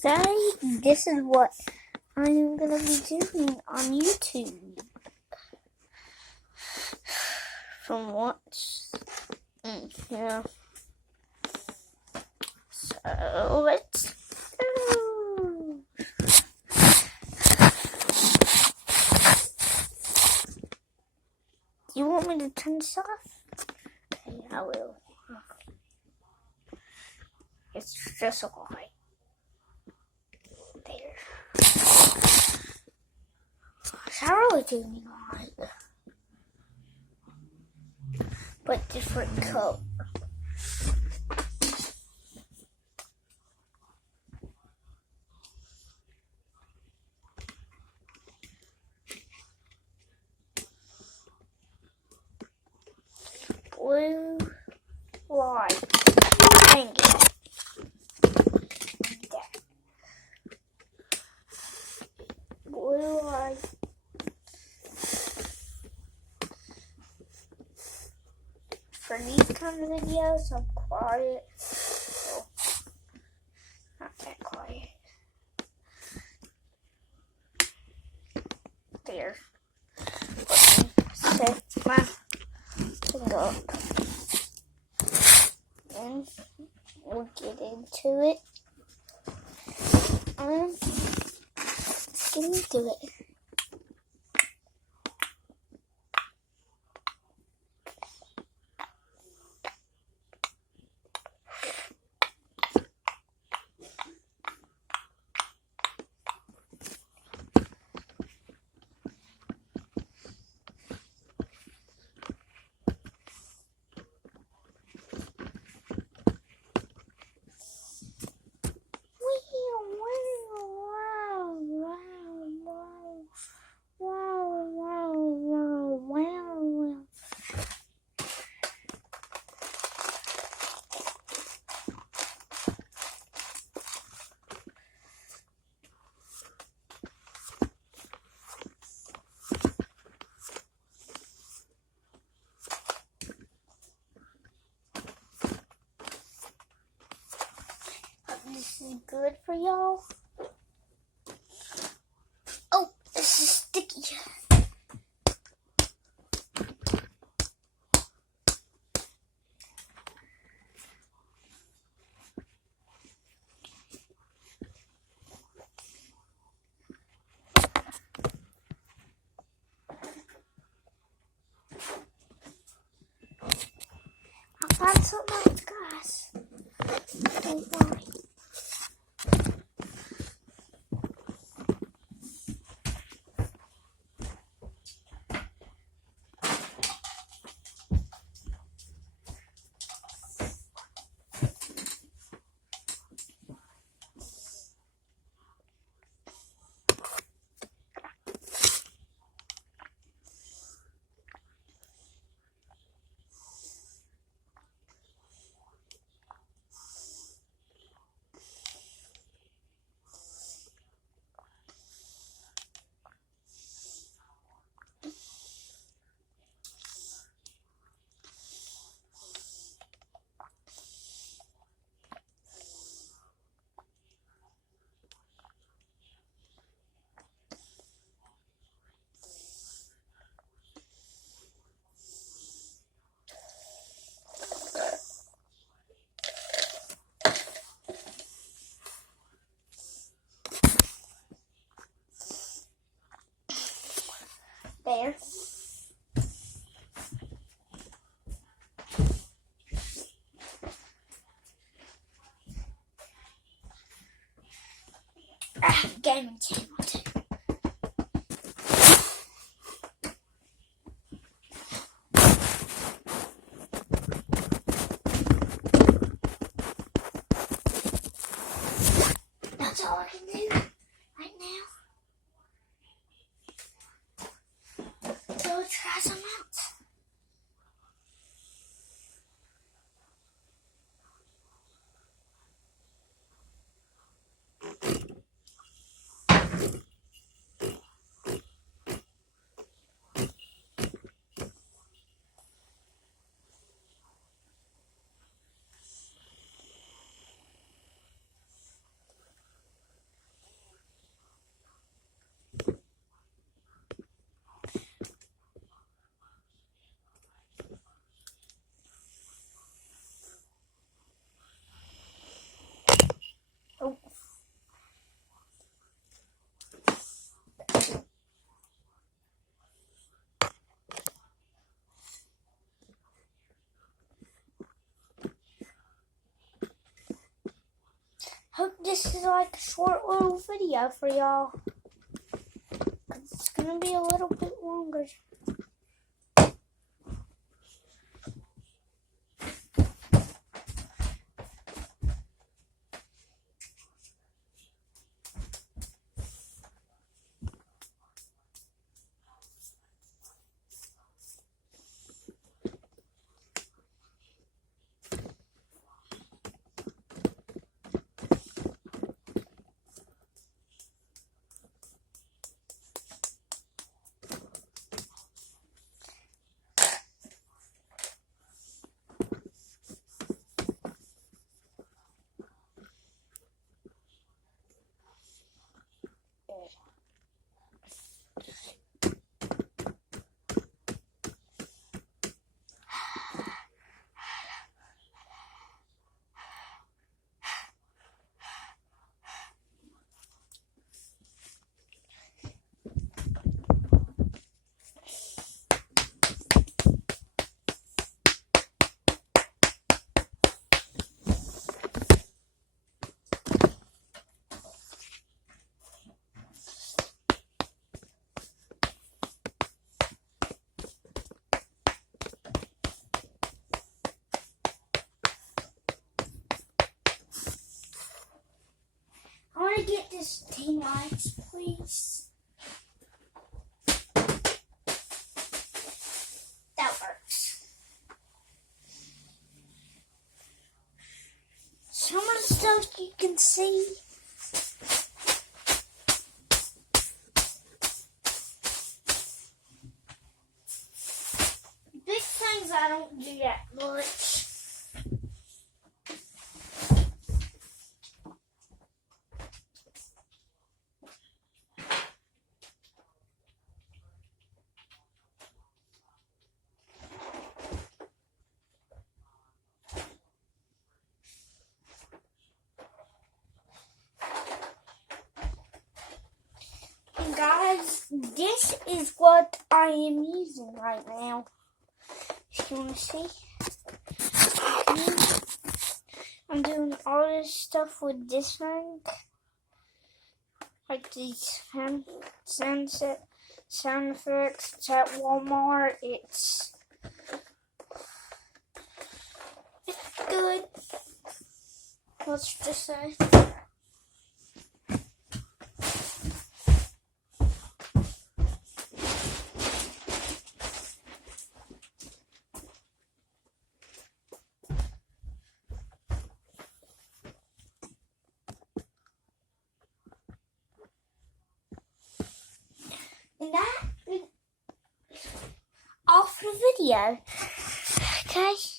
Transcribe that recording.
Today, this is what I'm going to be doing on YouTube. From what? Yeah. So, let's go. Do you want me to turn this off? Okay, I will. It's just a light. There. It's not really doing alright. But different color. Blue light. Hang it. There. Blue light. For these kind of videos, I'm quiet. So, not that quiet. There. Let me set my thing up. And we'll get into it. Let's get into it. This is good for y'all. Oh, this is sticky. I'll find something else, guys. Don't worry. There. Game tangled. That's all I can do right now. So let's try some else. Hope this is like a short little video for y'all. It's gonna be a little bit longer. I want to get this 10 likes, please. That works. Some of the stuff you can see. Big things I don't do that much. Guys, this is what I am using right now. If you want to see, I'm doing all this stuff with this thing, like these sound effects. It's at Walmart. It's good. Let's just say. And that is off the video. Okay.